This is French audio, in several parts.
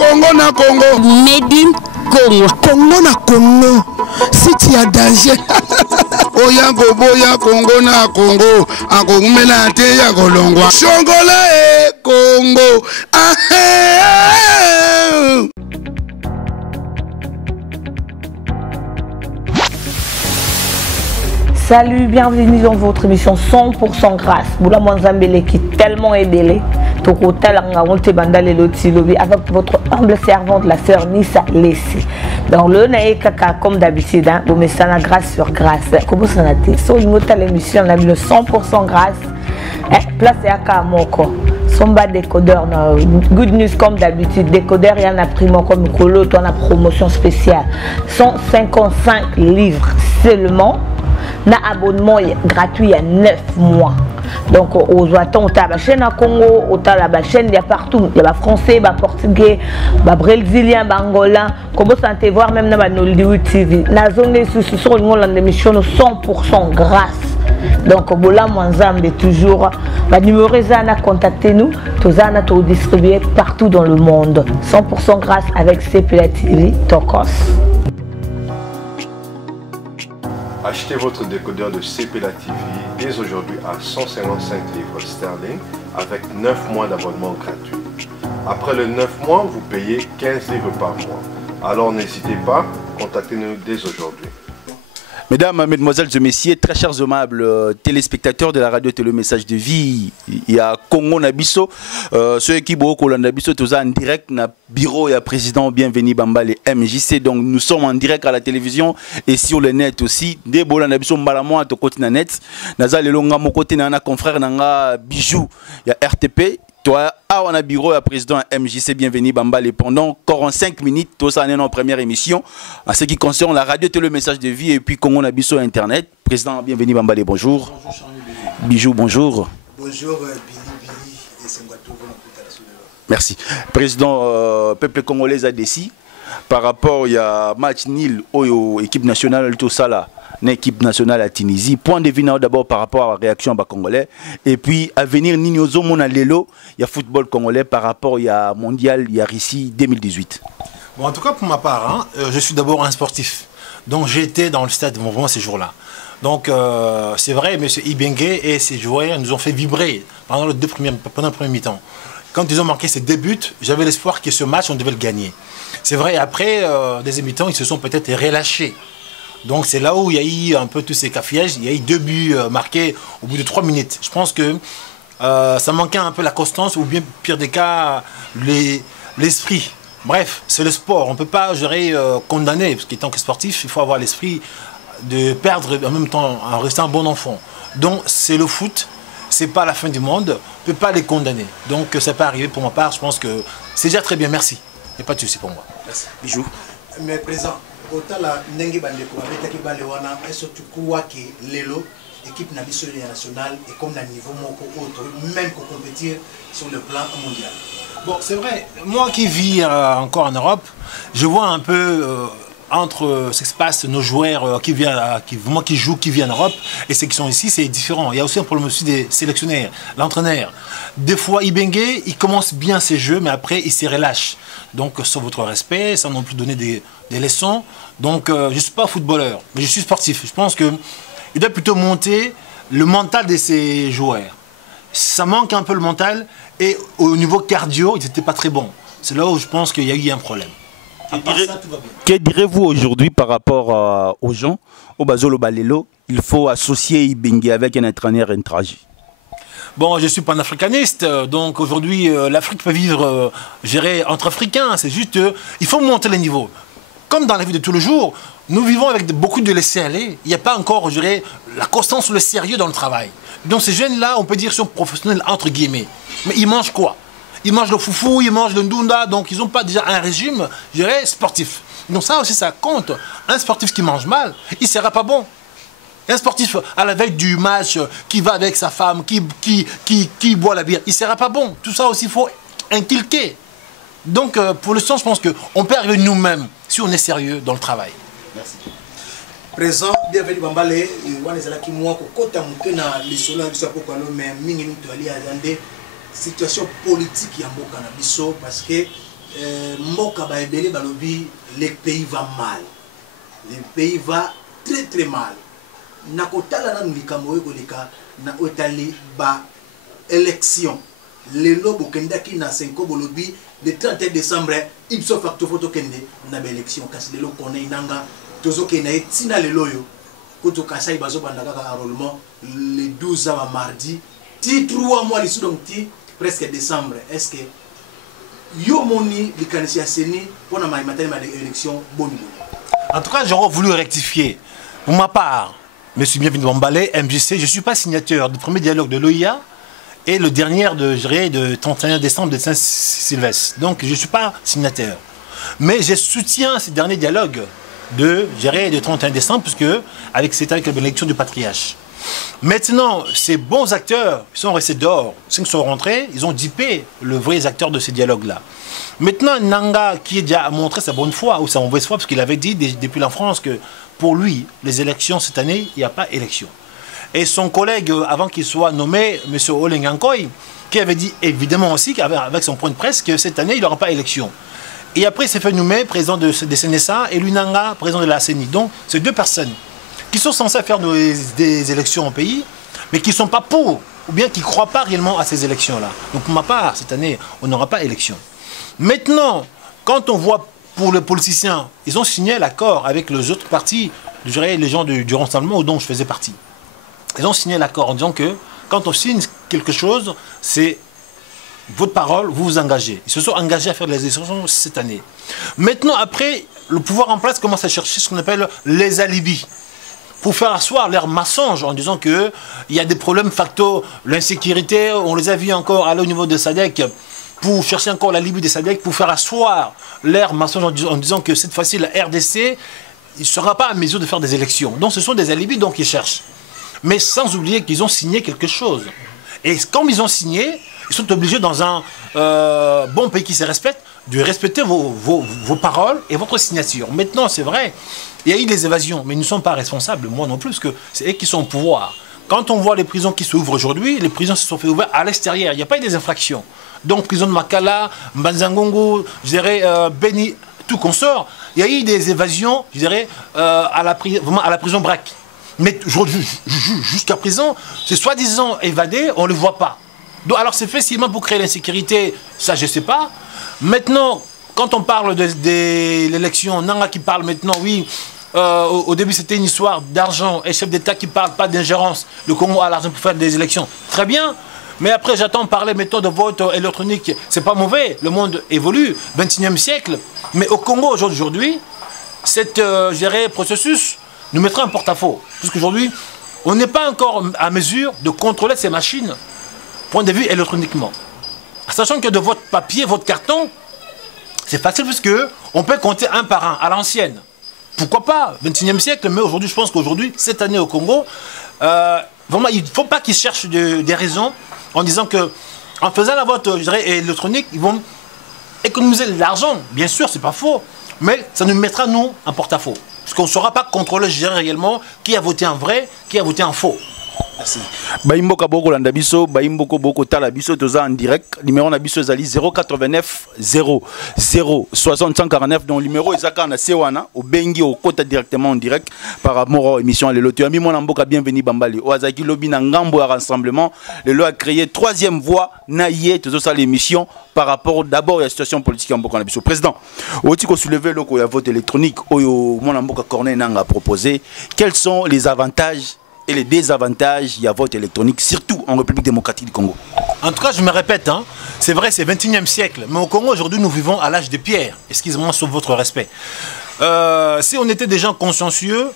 Congo na Congo. Made in Congo. Congo na Congo. Si tu as danger. Oya boya Congo na Congo. Ako kumela te ya kolongwa. Shongola Congo. Salut, bienvenue dans votre émission 100% grâce. Boula Mwanzambele qui tellement aidé Toko Talanga Wonte Bandale Lotilobi avec votre humble servante la sœur Nissa Lessi. Dans le Nae Kaka comme d'habitude, vous mettez ça grâce sur grâce. Comment ça n'a été? Sur une autre émission, on a mis le 100% grâce. Place à Kamoko. Somba décodeur, good news comme d'habitude. Décodeur, il y en a primo comme Colo, on a promotion spéciale. 155 livres seulement. Na abonnement gratuit il y a 9 mois. Donc aux attend la chaîne à Congo, la chaîne il y a partout, il y a français, il y a portugais, il y a brésilien, il y a angolais. Comment ça te voir même dans Nollywood TV. Na zone sur une émission 100% grâce. Donc Bola Mwanzambe toujours ba numéro zana contactez-nous, tozana to distribuer partout dans le monde. 100% grâce avec CPLA TV Tokos. Achetez votre décodeur de CPLA TV dès aujourd'hui à 155 livres sterling avec 9 mois d'abonnement gratuit. Après les 9 mois, vous payez 15 livres par mois. Alors n'hésitez pas, contactez-nous dès aujourd'hui. Mesdames, Mesdemoiselles et Messieurs, très chers aimables téléspectateurs de la radio Télé Message de Vie, il y a Congo Nabiso, ceux qui beaucoup Nabiso, tous en direct na bureau et à président bienvenue Bambale MJC. Donc nous sommes en direct à la télévision et sur le net aussi. Des bola Nabiso Mbalamo à ton côté na net, naza le longa mon côté na confrère nanga Bijou, il y a RTP. Toi, on a bureau à président MJC bienvenue Bambale pendant 45 minutes, tout ça en notre première émission. En ce qui concerne la radio Télé Message de Vie et puis Congo Nabiso Internet. Président bienvenue Bambale, bonjour. Bonjour Charlie. Bijou, bonjour. Bonjour Billy et Sengwato. Merci. Président, peuple congolais a décidé par rapport à match nil au équipe nationale tout ça là. L'équipe nationale à Tunisie. Point de vue d'abord par rapport à la réaction des Congolais. Et puis, à venir, Ninozo Monalelo, il y a football congolais par rapport à mondial, il y a Russie 2018. Bon, en tout cas, pour ma part, je suis d'abord un sportif. Donc, j'ai été dans le stade vraiment ces jours-là. Donc, c'est vrai, M. Ibengue et ses joueurs nous ont fait vibrer pendant le premier mi-temps. Quand ils ont marqué ces deux buts, j'avais l'espoir que ce match, on devait le gagner. C'est vrai, après, des mi-temps, ils se sont peut-être relâchés. Donc c'est là où il y a eu un peu tous ces cafouillages. Il y a eu 2 buts marqués au bout de 3 minutes. Je pense que ça manquait un peu la constance ou bien pire des cas l'esprit. Bref, c'est le sport. On ne peut pas condamner, parce qu'en tant que sportif, il faut avoir l'esprit de perdre en même temps en restant un bon enfant. Donc c'est le foot, c'est pas la fin du monde, on ne peut pas les condamner. Donc ça peut arriver pour ma part, je pense que c'est déjà très bien, merci. Il n'y a pas de souci pour moi. Merci. Bijou. Mais présent. Otala ndenge bandeko babetaki bale wana surtout kuwaki lelo équipe nationale et comme na niveau moko autre même pour compétir sur le plan mondial. Bon, c'est vrai, moi qui vis encore en Europe, je vois un peu entre ce qui se passe, nos joueurs qui jouent, qui viennent en Europe et ceux qui sont ici, c'est différent. Il y a aussi un problème aussi des sélectionnaires, l'entraîneur. Des fois, Ibengue, il commence bien ses jeux, mais après, il se relâche. Donc, sans votre respect, sans non plus donner des leçons. Donc, je ne suis pas footballeur, mais je suis sportif. Je pense qu'il doit plutôt monter le mental de ses joueurs. Ça manque un peu le mental. Et au niveau cardio, ils n'étaient pas très bons. C'est là où je pense qu'il y a eu un problème. Que direz-vous aujourd'hui par rapport aux gens, au Bazolo Balelo? Il faut associer Ibengue avec un entraîneur intragi. Bon, je suis panafricaniste, donc aujourd'hui l'Afrique peut vivre gérée entre Africains. C'est juste, il faut monter les niveaux. Comme dans la vie de tous les jours, nous vivons avec beaucoup de laisser-aller. Il n'y a pas encore, je dirais, la constance ou le sérieux dans le travail. Donc ces jeunes-là, on peut dire, sont professionnels entre guillemets. Mais ils mangent quoi? Ils mangent le foufou, ils mangent le ndunda, donc ils n'ont pas déjà un régime, je dirais, sportif. Donc ça aussi, ça compte. Un sportif qui mange mal, il ne sera pas bon. Un sportif à la veille du match qui va avec sa femme, qui boit la bière, il ne sera pas bon. Tout ça aussi, il faut inculquer. Donc pour l'instant, je pense qu'on peut arriver nous-mêmes si on est sérieux dans le travail. Merci. Présent, bienvenue Bambale, wanezalaki moi kokota mukena lisolo biso ko mais mingi nous to ali azande situation politique ya mboka na biso parce que Mboka Baebele Balobi, le pays va mal. Le pays va très très mal. Nakotala na nlikamoe kolika na otali ba élection. Le lobo kendaki na 5 bolobi le 31 décembre ipso facto photo kende na ba élection kasi le lo connaît nanga tozo kena etina le loyo koto kasai bazo bandaka ka enrôlement le 12 à mardi ti 3 mois li donc ti presque décembre. Est-ce que yo moni likanisi seni pona ma matali ma élection bonne? En tout cas, j'aurais voulu rectifier. Pour ma part, M. Bienvenu Bambalé, MJC, je ne suis pas signateur du premier dialogue de l'OIA et le dernier de 31 décembre de Saint-Sylvestre. Donc, je ne suis pas signataire. Mais je soutiens ces derniers dialogues de 31 décembre, puisque avec l'élection du patriarche. Maintenant, ces bons acteurs sont restés dehors. Ceux qui sont rentrés, ils ont dipé le vrai acteur de ces dialogues-là. Maintenant, Nanga, qui a déjà montré sa bonne foi ou sa mauvaise foi, parce qu'il avait dit depuis la France que pour lui, les élections cette année, il n'y a pas élection. Et son collègue, avant qu'il soit nommé, M. Olengankoy, qui avait dit évidemment aussi, avec son point de presse, que cette année, il n'y aura pas élection. Et après, il s'est fait nommer président de CNSA et lui, Nanga, président de la CENI. Donc, c'est deux personnes qui sont censées faire des élections au pays, mais qui ne sont pas pour, ou bien qui ne croient pas réellement à ces élections-là. Donc, pour ma part, cette année, on n'aura pas élection. Maintenant, quand on voit pour les politiciens, ils ont signé l'accord avec les autres partis, je dirais les gens du Rassemblement dont je faisais partie. Ils ont signé l'accord en disant que quand on signe quelque chose, c'est votre parole, vous vous engagez. Ils se sont engagés à faire les élections cette année. Maintenant, après, le pouvoir en place commence à chercher ce qu'on appelle les alibis, pour faire asseoir leur mensonge en disant qu'il y a des problèmes facto, l'insécurité, on les a vus encore aller au niveau de SADC, pour chercher encore la Libye des SADC, pour faire asseoir leur mensonge en disant que cette fois-ci, la RDC, il ne sera pas à mesure de faire des élections. Donc ce sont des alibis donc ils cherchent. Mais sans oublier qu'ils ont signé quelque chose. Et comme ils ont signé, ils sont obligés dans un bon pays qui se respecte, de respecter vos paroles et votre signature. Maintenant, c'est vrai, il y a eu des évasions, mais ils ne sont pas responsables, moi non plus, parce que c'est eux qui sont au pouvoir. Quand on voit les prisons qui s'ouvrent aujourd'hui, les prisons se sont fait ouvrir à l'extérieur. Il n'y a pas eu des infractions. Donc, prison de Makala, Mbanzangongo, je dirais, Beni, tout consort, il y a eu des évasions, je dirais, à la prison Braque. Mais jusqu'à présent, c'est soi-disant évadé, on ne le voit pas. Donc, alors, c'est fait seulement pour créer l'insécurité, ça, je ne sais pas. Maintenant, quand on parle de l'élection, Nanga qui parle maintenant, oui, au début, c'était une histoire d'argent, et chef d'État qui ne parle pas d'ingérence. Le Congo a l'argent pour faire des élections. Très bien. Mais après, j'attends parler maintenant de vote électronique. C'est pas mauvais. Le monde évolue. 21e siècle. Mais au Congo, aujourd'hui, cet processus nous mettra en porte-à-faux. Parce qu'aujourd'hui, on n'est pas encore à mesure de contrôler ces machines, point de vue électroniquement. Sachant que de votre papier, votre carton, c'est facile puisque on peut compter un par un, à l'ancienne. Pourquoi pas 21e siècle, mais aujourd'hui, je pense qu'aujourd'hui, cette année au Congo, vraiment, il ne faut pas qu'ils cherchent des raisons en disant que en faisant la vote, je dirais, électronique, ils vont économiser de l'argent. Bien sûr, c'est pas faux, mais ça nous mettra, nous, en porte-à-faux. Parce qu'on ne saura pas contrôler, je dirais, réellement qui a voté en vrai, qui a voté en faux. Merci. Baimboka boko landa biso, baimboko boko tala biso toza en direct. Numéro na biso zali 089 00 60 149. Donc numéro ezaka na sewana au bengi au kota directement en direct par rapport à l'émission le loto. Ami mon mboka bienvenue Bambali. Oazaki lobi na ngambo à rassemblement. Le lot a créé troisième voie naïe tozo ça l'émission par rapport d'abord à la situation politique en Mboka na biso. Président, otiko soulever loko ya vote électronique oyo mon mboka Corneille nanga proposé. Quels sont les avantages et les désavantages il y a vote électronique, surtout en République démocratique du Congo? En tout cas, je me répète, hein, c'est vrai, c'est 21e siècle, mais au Congo, aujourd'hui, nous vivons à l'âge de pierre. Excusez-moi sur votre respect. Si on était des gens consciencieux,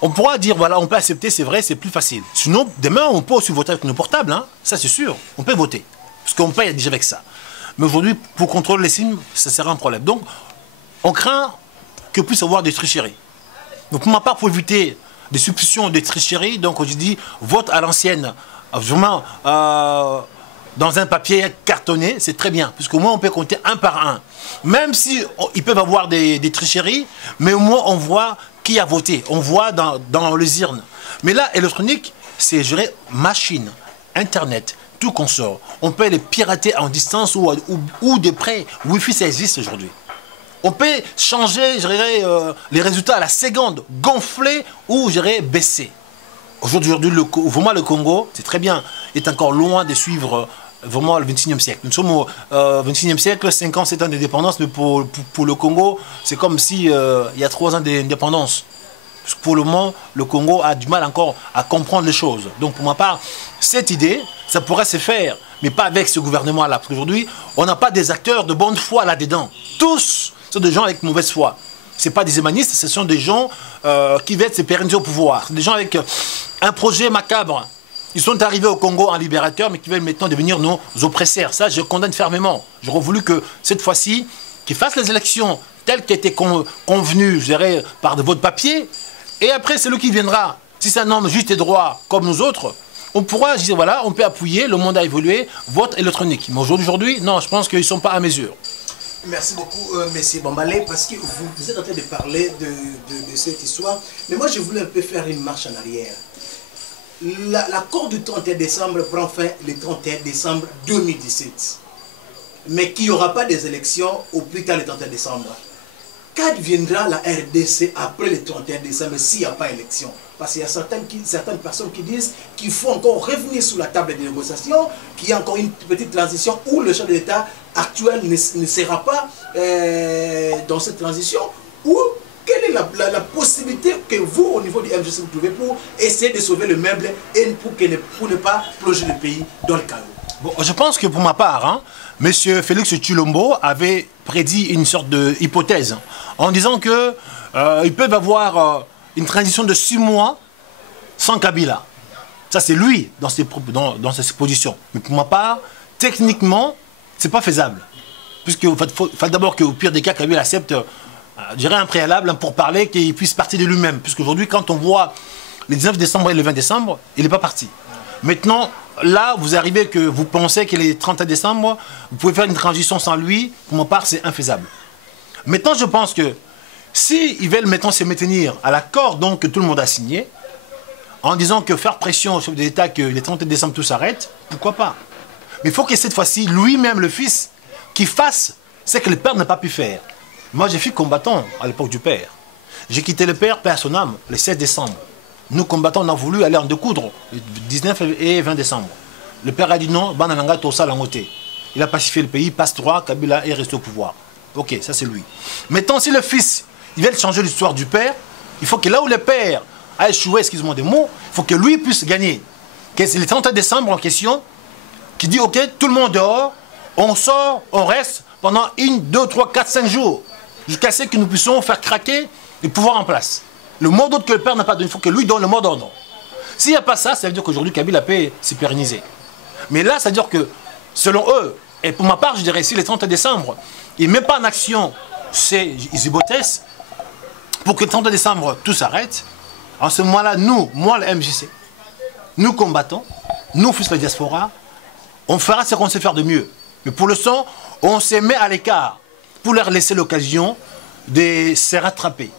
on pourra dire, voilà, on peut accepter, c'est vrai, c'est plus facile. Sinon, demain, on peut aussi voter avec nos portables, hein, ça c'est sûr, on peut voter, parce qu'on paye déjà avec ça. Mais aujourd'hui, pour contrôler les signes, ça sera un problème. Donc, on craint qu'il puisse y avoir des tricheries. Donc, pour ma part, pour éviter des suspicions de tricherie, donc je dis vote à l'ancienne, vraiment dans un papier cartonné, c'est très bien, puisqu'au moins on peut compter un par un. Même si ils peuvent avoir des tricheries, mais au moins on voit qui a voté, on voit dans les urnes. Mais là, électronique, c'est gérer machine, internet, tout consort. On peut les pirater en distance ou de près. Wi-Fi, ça existe aujourd'hui. On peut changer, je dirais, les résultats à la seconde, gonfler ou, je dirais, baisser. Aujourd'hui, vraiment, le Congo, c'est très bien, est encore loin de suivre vraiment le 21e siècle. Nous sommes au 21e siècle, 5 ans, 7 ans d'indépendance, mais pour le Congo, c'est comme si il y a 3 ans d'indépendance. Pour le moment, le Congo a du mal encore à comprendre les choses. Donc, pour ma part, cette idée, ça pourrait se faire, mais pas avec ce gouvernement-là. Parce qu'aujourd'hui, on n'a pas des acteurs de bonne foi là-dedans. Tous sont des gens avec mauvaise foi. Ce ne sont pas des humanistes, ce sont des gens qui veulent se pérenniser au pouvoir. Des gens avec un projet macabre. Ils sont arrivés au Congo en libérateur, mais qui veulent maintenant devenir nos oppresseurs. Ça, je condamne fermement. J'aurais voulu que cette fois-ci, qu'ils fassent les élections telles qu'elles étaient convenues, je dirais, par de votre papier. Et après, c'est lui qui viendra. Si c'est un homme juste et droit comme nous autres, on pourra dire, voilà, on peut appuyer, le monde a évolué, vote électronique. Mais aujourd'hui, non, je pense qu'ils ne sont pas à mesure. Merci beaucoup, M. Bambalé, parce que vous êtes en train de parler de cette histoire. Mais moi, je voulais un peu faire une marche en arrière. L'accord du 31 décembre prend fin le 31 décembre 2017. Mais qu'il n'y aura pas des élections au plus tard le 31 décembre. Quand viendra la RDC après le 31 décembre s'il n'y a pas élection? Parce qu'il y a certaines personnes qui disent qu'il faut encore revenir sur la table de négociation, qu'il y a encore une petite transition où le chef de l'État actuel ne sera pas dans cette transition. Ou quelle est la possibilité que vous, au niveau du MGC, vous trouvez pour essayer de sauver le meuble et pour ne pas plonger le pays dans le chaos? Bon, je pense que pour ma part, hein, M. Félix Tshilombo avait prédit une sorte d'hypothèse en disant qu'ils peuvent avoir une transition de 6 mois sans Kabila. Ça, c'est lui dans ses positions. Mais pour ma part, techniquement, ce n'est pas faisable. Puisqu'il faut d'abord qu'au pire des cas, Kabila accepte, je dirais, un préalable pour parler, qu'il puisse partir de lui-même. Puisqu'aujourd'hui, quand on voit le 19 décembre et le 20 décembre, il n'est pas parti. Maintenant, là, vous arrivez que vous pensez qu'il est 31 décembre, vous pouvez faire une transition sans lui. Pour ma part, c'est infaisable. Maintenant, je pense que s'ils veulent maintenant se maintenir à l'accord donc que tout le monde a signé, en disant que faire pression au chef de l'État que le 31 décembre tout s'arrête, pourquoi pas? Mais il faut que cette fois-ci, lui-même, le fils, qu'il fasse ce que le père n'a pas pu faire. Moi, j'ai fait combattant à l'époque du père. J'ai quitté le père, paix à son âme, le 16 décembre. Nous, combattants, on a voulu aller en découdre le 19 et 20 décembre. Le père a dit non, Banananga Tosa Langote. Il a pacifié le pays, passe 3, Kabila est resté au pouvoir. Ok, ça c'est lui. Maintenant, si le fils, il veut changer l'histoire du père, il faut que là où le père a échoué, excuse-moi des mots, il faut que lui puisse gagner. C'est le 31 décembre en question, qui dit ok, tout le monde dehors, on sort, on reste pendant 1, 2, 3, 4, 5 jours, jusqu'à ce que nous puissions faire craquer le pouvoir en place. Le mot d'ordre que le père n'a pas donné, il faut que lui donne le mot d'ordre. S'il n'y a pas ça, ça veut dire qu'aujourd'hui, Kabila peut se pérenniser. Mais là, ça veut dire que, selon eux, et pour ma part, je dirais, si le 30 décembre, il ne met pas en action ces hypothèses, pour que le 30 décembre, tout s'arrête, en ce moment-là, nous, moi, le MJC, nous combattons, nous, fils de la diaspora, on fera ce qu'on sait faire de mieux. Mais pour le temps, on se met à l'écart pour leur laisser l'occasion de se rattraper.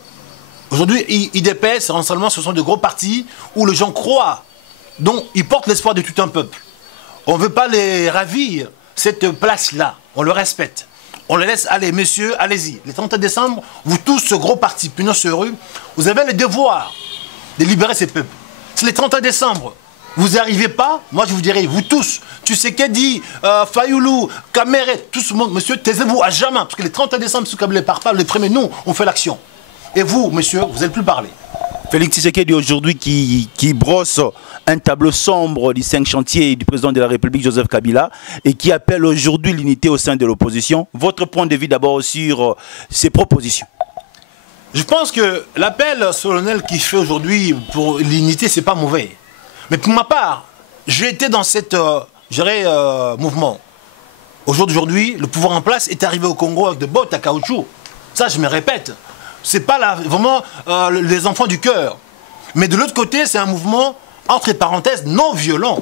Aujourd'hui, IDPS, seulement, ce sont de gros partis où les gens croient. Donc, ils portent l'espoir de tout un peuple. On ne veut pas les ravir, cette place-là. On le respecte. On les laisse aller. Messieurs, allez-y. Le 30 décembre, vous tous, ce gros parti, Pignon sur rue, vous avez le devoir de libérer ces peuples. Si le 30 décembre, vous n'arrivez pas, moi je vous dirais, vous tous, tu sais qu'est dit, Fayoulou, Kamere, tout ce monde, monsieur, taisez-vous à jamais. Parce que le 30 décembre, si Kabila ne part pas, le premier, nous, on fait l'action. Et vous, monsieur, vous n'allez plus parler. Félix Tshisekedi aujourd'hui qui brosse un tableau sombre du 5 chantiers du président de la République Joseph Kabila et qui appelle aujourd'hui l'unité au sein de l'opposition. Votre point de vue d'abord sur ces propositions? Je pense que l'appel solennel qu'il fait aujourd'hui pour l'unité, c'est pas mauvais. Mais pour ma part, j'ai été dans cette mouvement. Aujourd'hui, le pouvoir en place est arrivé au Congo avec de bottes à caoutchouc. Ça, je me répète. C'est pas vraiment les enfants du cœur. Mais de l'autre côté, c'est un mouvement, entre parenthèses, non violent.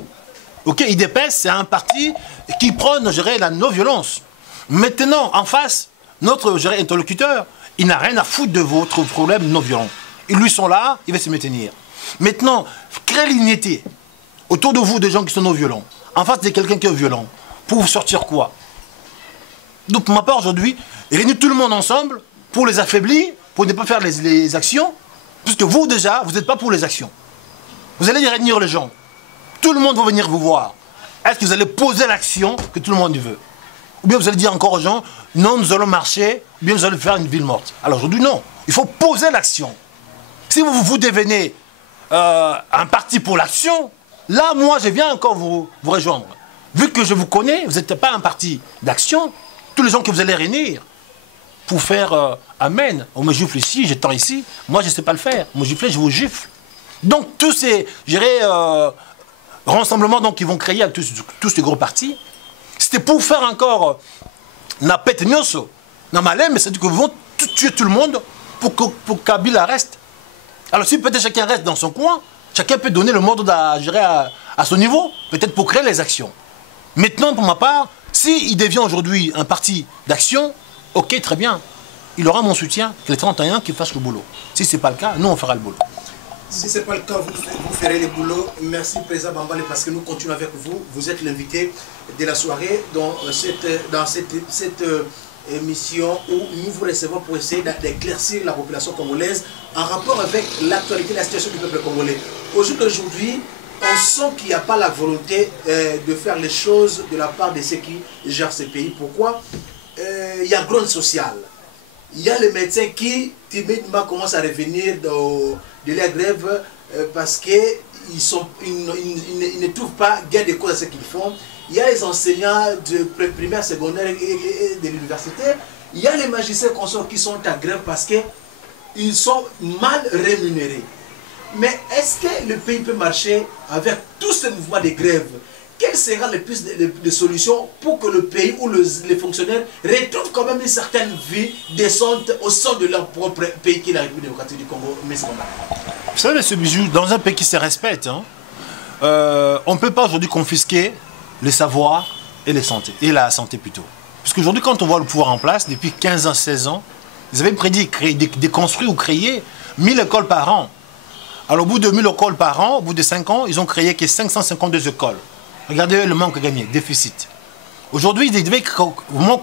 Ok, IDPS, c'est un parti qui prône, la non-violence. Maintenant, en face, notre interlocuteur, il n'a rien à foutre de votre problème non-violent. Ils lui sont là, il va se maintenir. Maintenant, créez l'unité autour de vous des gens qui sont non-violents. en face de quelqu'un qui est violent. Pour vous sortir quoi? Donc pour ma part aujourd'hui, réunir tout le monde ensemble pour les affaiblir, pour ne pas faire les actions, puisque vous déjà, vous n'êtes pas pour les actions. Vous allez réunir les gens. Tout le monde va venir vous voir. Est-ce que vous allez poser l'action que tout le monde veut? Ou bien vous allez dire encore aux gens, non, nous allons marcher, ou bien nous allons faire une ville morte. Alors aujourd'hui, non. Il faut poser l'action. Si vous devenez un parti pour l'action, là, moi, je viens encore vous rejoindre. Vu que je vous connais, vous n'êtes pas un parti d'action. Tous les gens que vous allez réunir pour faire Amen. On me gifle ici, j'étends ici. Moi, je ne sais pas le faire. On me gifle, je vous gifle. Donc, tous ces, rassemblements donc, qu'ils vont créer avec tous ces gros partis, c'était pour faire encore la pète nyoso. Non, mais c'est-à-dire que vous vont tuer tout le monde pour Kabila reste. Alors, si peut-être chacun reste dans son coin, chacun peut donner le mot à son niveau, peut-être pour créer les actions. Maintenant, pour ma part, s'il devient aujourd'hui un parti d'action, ok, très bien. Il aura mon soutien, que les 31 qui fassent le boulot. Si ce n'est pas le cas, nous, on fera le boulot. Si ce n'est pas le cas, vous ferez le boulot. Merci, Président Bambale, parce que nous continuons avec vous. Vous êtes l'invité de la soirée dans cette émission où nous vous recevons pour essayer d'éclaircir la population congolaise en rapport avec l'actualité de la situation du peuple congolais. Aujourd'hui, on sent qu'il n'y a pas la volonté de faire les choses de la part de ceux qui gèrent ce pays. Pourquoi? Il y a grogne sociale. Il y a les médecins qui timidement commencent à revenir de la grève parce qu'ils ne trouvent pas gain de cause à ce qu'ils font. Il y a les enseignants de primaire, secondaire et de l'université. Il y a les magistrats consorts qui sont en grève parce qu'ils sont mal rémunérés. Mais est-ce que le pays peut marcher avec tous ces mouvements de grève? Quelles seront les plus de solutions pour que le pays ou les fonctionnaires retrouvent quand même une certaine vie décente au sein de leur propre pays qui est la République démocratique du Congo? Vous savez, M. Bijou, dans un pays qui se respecte, hein, on ne peut pas aujourd'hui confisquer les savoirs et la santé plutôt. Parce qu'aujourd'hui, quand on voit le pouvoir en place, depuis 15 ans, 16 ans, ils avaient prédit de construire ou créer 1000 écoles par an. Alors au bout de 1000 écoles par an, au bout de 5 ans, ils ont créé que 552 écoles. Regardez le manque gagné, déficit. Aujourd'hui, ils devaient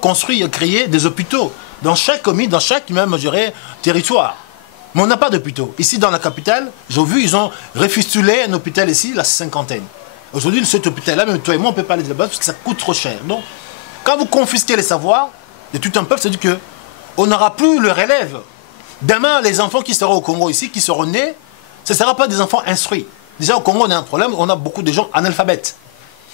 construire et créer des hôpitaux dans chaque commune, dans chaque même, territoire. Mais on n'a pas d'hôpitaux. Ici, dans la capitale, j'ai vu, ils ont refistulé un hôpital ici, la cinquantaine. Aujourd'hui, cet hôpital-là, même toi et moi, on ne peut pas aller là-bas parce que ça coûte trop cher. Donc, quand vous confisquez les savoirs de tout un peuple, c'est-à-dire qu'on n'aura plus le relève. Demain, les enfants qui seront au Congo ici, qui seront nés, ce ne sera pas des enfants instruits. Déjà, au Congo, on a un problème, on a beaucoup de gens analphabètes.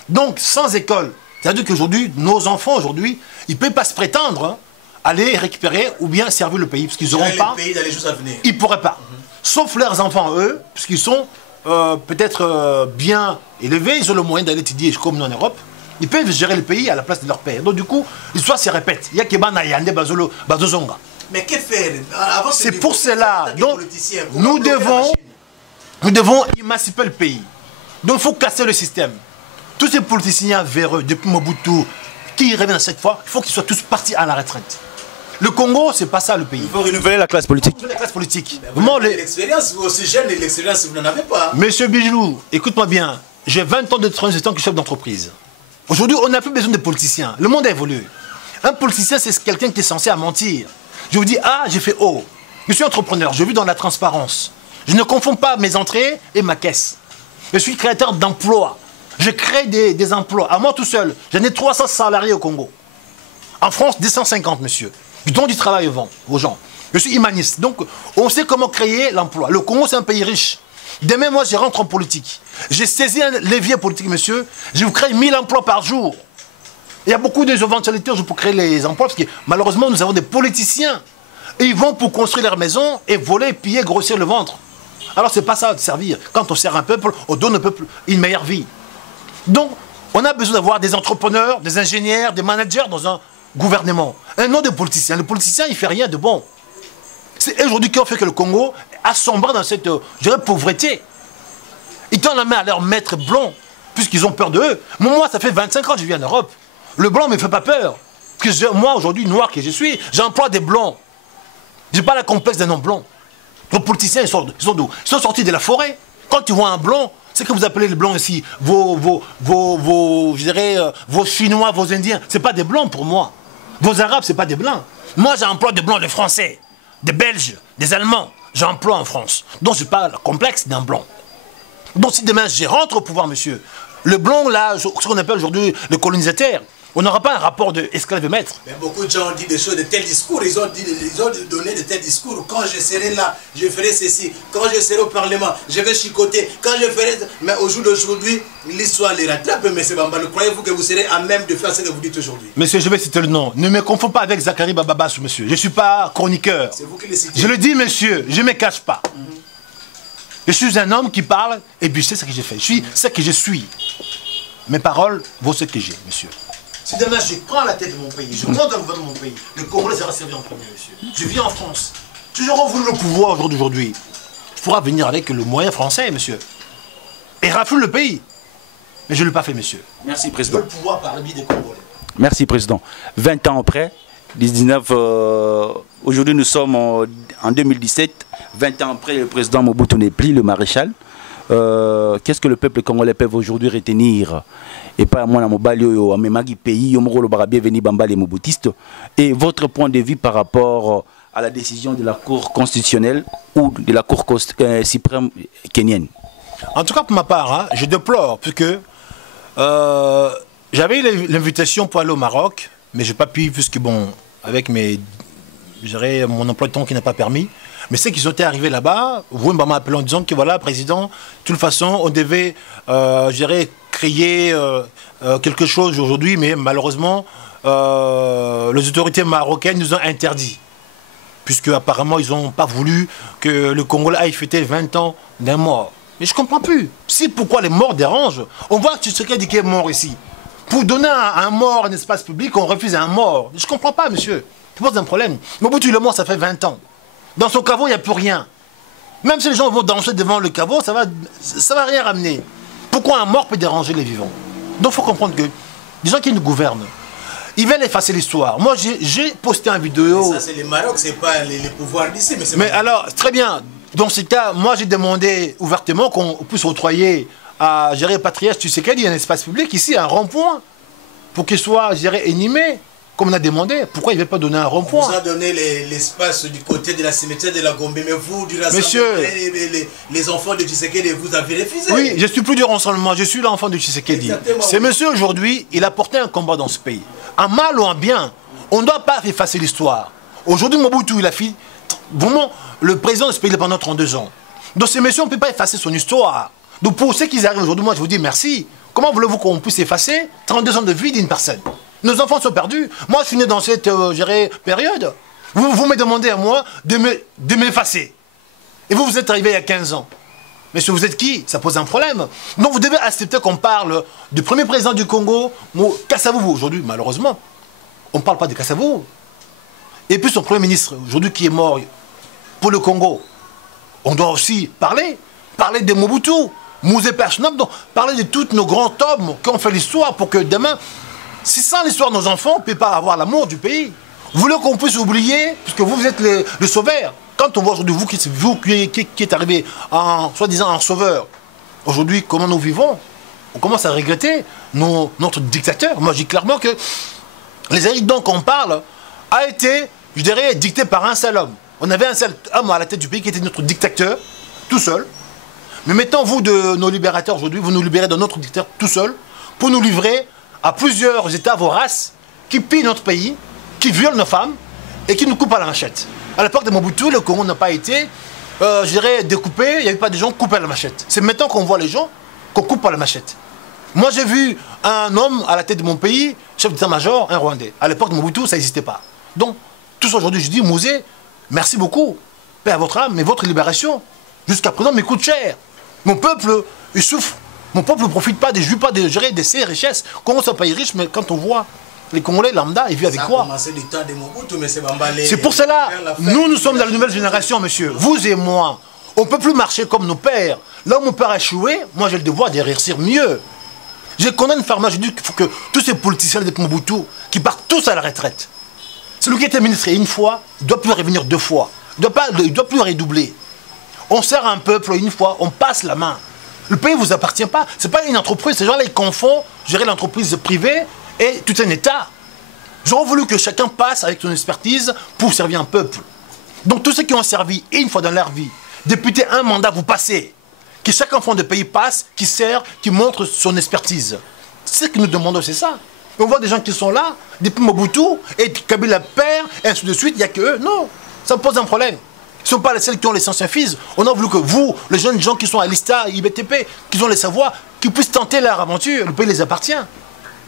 Donc, sans école, c'est-à-dire qu'aujourd'hui, nos enfants, aujourd'hui, ils ne peuvent pas se prétendre aller récupérer ou bien servir le pays, parce qu'ils n'auront pas... Ils ne pourraient pas. Sauf leurs enfants, eux, puisqu'ils sont peut-être bien élevés, ils ont le moyen d'aller étudier comme nous en Europe, ils peuvent gérer le pays à la place de leur père. Donc, du coup, l'histoire se répète. Il y a Kebana Yande Bazozonga. Mais que faire? C'est pour cela. Donc, nous devons émanciper le pays. Donc, il faut casser le système. Tous ces politiciens véreux, depuis Mobutu, qui reviennent à chaque fois, il faut qu'ils soient tous partis à la retraite. Le Congo, c'est pas ça le pays. Il faut renouveler la classe politique. La classe politique. L'expérience, vous aussi jeune, et l'expérience, vous n'en avez pas. Monsieur Bijou, écoute-moi bien. J'ai 20 ans de transition en tant que chef d'entreprise. Aujourd'hui, on n'a plus besoin de politiciens. Le monde a évolué. Un politicien, c'est quelqu'un qui est censé mentir. Je vous dis A, j'ai fait O. Je suis entrepreneur, je vis dans la transparence. Je ne confonds pas mes entrées et ma caisse. Je suis créateur d'emplois. Je crée des emplois. À moi tout seul, j'en ai 300 salariés au Congo. En France, 250, monsieur. Je donne du travail aux gens. Je suis humaniste. Donc, on sait comment créer l'emploi. Le Congo, c'est un pays riche. Demain, moi, je rentre en politique. J'ai saisi un levier politique, monsieur. Je vous crée 1000 emplois par jour. Il y a beaucoup d'éventualités pour créer les emplois, parce que malheureusement, nous avons des politiciens. Et ils vont pour construire leur maison et voler, piller, grossir le ventre. Alors, c'est pas ça de servir. Quand on sert un peuple, on donne au peuple une meilleure vie. Donc, on a besoin d'avoir des entrepreneurs, des ingénieurs, des managers dans un gouvernement. Un nom de politicien. Le politicien, il ne fait rien de bon. C'est aujourd'hui qui ont fait que le Congo a sombré dans cette, pauvreté. Ils tendent la main à leur maître blanc, puisqu'ils ont peur d'eux. Moi, ça fait 25 ans que je vis en Europe. Le blanc ne me fait pas peur. Parce que moi, aujourd'hui, noir que je suis, j'emploie des blancs. Je n'ai pas la complexe d'un homme blanc. Les politiciens, ils sont d'où? Ils sont sortis de la forêt. Quand tu vois un blanc, Ce que vous appelez les blancs ici, je dirais, vos Chinois, vos Indiens, ce n'est pas des blancs pour moi. Vos Arabes, ce n'est pas des blancs. Moi, j'emploie des blancs, des Français, des Belges, des Allemands. J'emploie en France. Donc, je parle complexe d'un blanc. Donc, si demain, je rentre au pouvoir, monsieur, le blanc, là, ce qu'on appelle aujourd'hui le colonisateur, on n'aura pas un rapport d'esclave-maître. Mais beaucoup de gens ont dit des choses, de tels discours. Ils ont donné de tels discours. Quand je serai là, je ferai ceci. Quand je serai au Parlement, je vais chicoter. Quand je ferai... Mais au jour d'aujourd'hui, l'histoire les rattrape. Mais c'est Bamba. Croyez-vous que vous serez à même de faire ce que vous dites aujourd'hui? Monsieur, je vais citer le nom. Ne me confonds pas avec Zachary Bababassou, monsieur. Je ne suis pas chroniqueur. C'est vous qui le citez. Je le dis, monsieur. Je ne me cache pas. Je suis un homme qui parle et puis c'est ce que j'ai fait. Je suis ce que je suis. Mes paroles vaut ce que j'ai, monsieur. Si demain je prends la tête de mon pays, je monte dans le gouvernement de mon pays, le Congolais sera servi en premier, monsieur. Je vis en France. Si j'aurais voulu le pouvoir aujourd'hui, il faudra venir avec le moyen français, monsieur. Et rafle le pays. Mais je ne l'ai pas fait, monsieur. Merci, Président. Je veux le pouvoir par le biais des Congolais. Merci, Président. 20 ans après, 19, aujourd'hui nous sommes en 2017, 20 ans après, le président Mobutu n'est plus le maréchal. Qu'est-ce que le peuple congolais peut aujourd'hui retenir? Et pas moi, à mes pays, et votre point de vue par rapport à la décision de la Cour constitutionnelle ou de la Cour suprême kenyenne? En tout cas, pour ma part, hein, je déplore, puisque j'avais l'invitation pour aller au Maroc, mais je n'ai pas pu, puisque bon, avec mon emploi de temps qui n'a pas permis. Mais ceux qui sont arrivés là-bas, vous m'avez appelé en disant que voilà, président, de toute façon, on devait, créer quelque chose aujourd'hui, mais malheureusement, les autorités marocaines nous ont interdit. Puisque apparemment, ils n'ont pas voulu que le Congolais aille fêter 20 ans d'un mort. Mais je ne comprends plus. Si pourquoi les morts dérangent, on voit que ce qui est mort ici. Pour donner un mort un espace public, on refuse un mort. Je ne comprends pas, monsieur. Ça pose un problème. Mobutu, il est mort, ça fait 20 ans. Dans son caveau, il n'y a plus rien. Même si les gens vont danser devant le caveau, ça va rien ramener. Pourquoi un mort peut déranger les vivants? Donc il faut comprendre que les gens qui nous gouvernent, ils veulent effacer l'histoire. Moi, j'ai posté une vidéo... Mais ça, c'est les Maroc, c'est pas les pouvoirs d'ici. Mais alors, très bien. Dans ce cas, moi, j'ai demandé ouvertement qu'on puisse octroyer à gérer Patriarche Tshisekedi un espace public, ici, un rond-point, pour qu'il soit, animé. Comme on a demandé, pourquoi il ne veut pas donner un rond-point? On vous a donné l'espace du côté de la cimetière de la Gombe, mais vous, du Monsieur, les enfants de Tshisekedi, vous avez refusé. Oui, je ne suis plus du rassemblement, je suis l'enfant de Tshisekedi. C'est monsieur aujourd'hui, il a porté un combat dans ce pays. En mal ou en bien, on ne doit pas effacer l'histoire. Aujourd'hui, Mobutu, il a fait vraiment le président de ce pays pendant 32 ans. Donc ces messieurs, on ne peut pas effacer son histoire. Donc pour ceux qui arrivent aujourd'hui, moi je vous dis merci. Comment voulez-vous qu'on puisse effacer 32 ans de vie d'une personne? Nos enfants sont perdus. Moi, je suis né dans cette période. Vous me demandez à moi de m'effacer. Et vous êtes arrivé il y a 15 ans. Mais si vous êtes qui? Ça pose un problème. Donc vous devez accepter qu'on parle du premier président du Congo, Kasavubu. Aujourd'hui, malheureusement, on ne parle pas de Kasavubu. Et puis son premier ministre, aujourd'hui, qui est mort pour le Congo. On doit aussi parler de Mobutu, Mouzé Personnel, parler de tous nos grands hommes qui ont fait l'histoire pour que demain... Si sans l'histoire de nos enfants, on ne peut pas avoir l'amour du pays. Vous voulez qu'on puisse oublier, puisque vous êtes le sauveur. Quand on voit aujourd'hui vous qui êtes arrivé en soi-disant en sauveur, aujourd'hui, comment nous vivons? On commence à regretter notre dictateur. Moi, je dis clairement que les hérits dont on parle a été, je dirais, dicté par un seul homme. On avait un seul homme à la tête du pays qui était notre dictateur, tout seul. Mais maintenant, vous, de nos libérateurs aujourd'hui, vous nous libérez de notre dictateur tout seul pour nous livrer à plusieurs États voraces qui pillent notre pays, qui violent nos femmes et qui nous coupent à la machette. À l'époque de Mobutu, le Congo n'a pas été, je dirais, découpé, il n'y avait pas de gens coupés à la machette. C'est maintenant qu'on voit les gens qu'on coupe à la machette. Moi, j'ai vu un homme à la tête de mon pays, chef d'état-major, un Rwandais. À l'époque de Mobutu, ça n'existait pas. Donc, tout ça aujourd'hui, je dis, Mouzé, merci beaucoup, paix à votre âme, mais votre libération, jusqu'à présent, me coûte cher. Mon peuple, il souffre. Mon peuple ne profite pas, ne jouit pas de gérer de ses richesses. Congo, c'est un pays riche, mais quand on voit les Congolais lambda, ils vivent avec quoi? C'est pour cela, nous sommes dans la nouvelle génération, monsieur. Vous et moi, on ne peut plus marcher comme nos pères. Là où mon père a échoué, moi j'ai le devoir de réussir mieux. J'ai condamné une pharmacie, je dis qu'il faut que tous ces politiciens de Mobutu, qui partent tous à la retraite. Celui qui était ministre une fois, il ne doit plus revenir deux fois. Il ne doit plus redoubler. On sert un peuple une fois, on passe la main. Le pays ne vous appartient pas. Ce n'est pas une entreprise. Ces gens-là, ils confondent gérer l'entreprise privée et tout un État. J'aurais voulu que chacun passe avec son expertise pour servir un peuple. Donc tous ceux qui ont servi une fois dans leur vie, député un mandat, vous passez. Que chaque enfant de pays passe, qui sert, qui montre son expertise. Ce que nous demandons, c'est ça. On voit des gens qui sont là, depuis Mobutu, et Kabila perd, et ainsi de suite, il n'y a que eux. Non, ça pose un problème. Ils ne sont pas les seuls qui ont les sciences infises. On a voulu que vous, les jeunes gens qui sont à l'ISTA, IBTP, qui ont les savoirs, qui puissent tenter leur aventure. Le pays les appartient.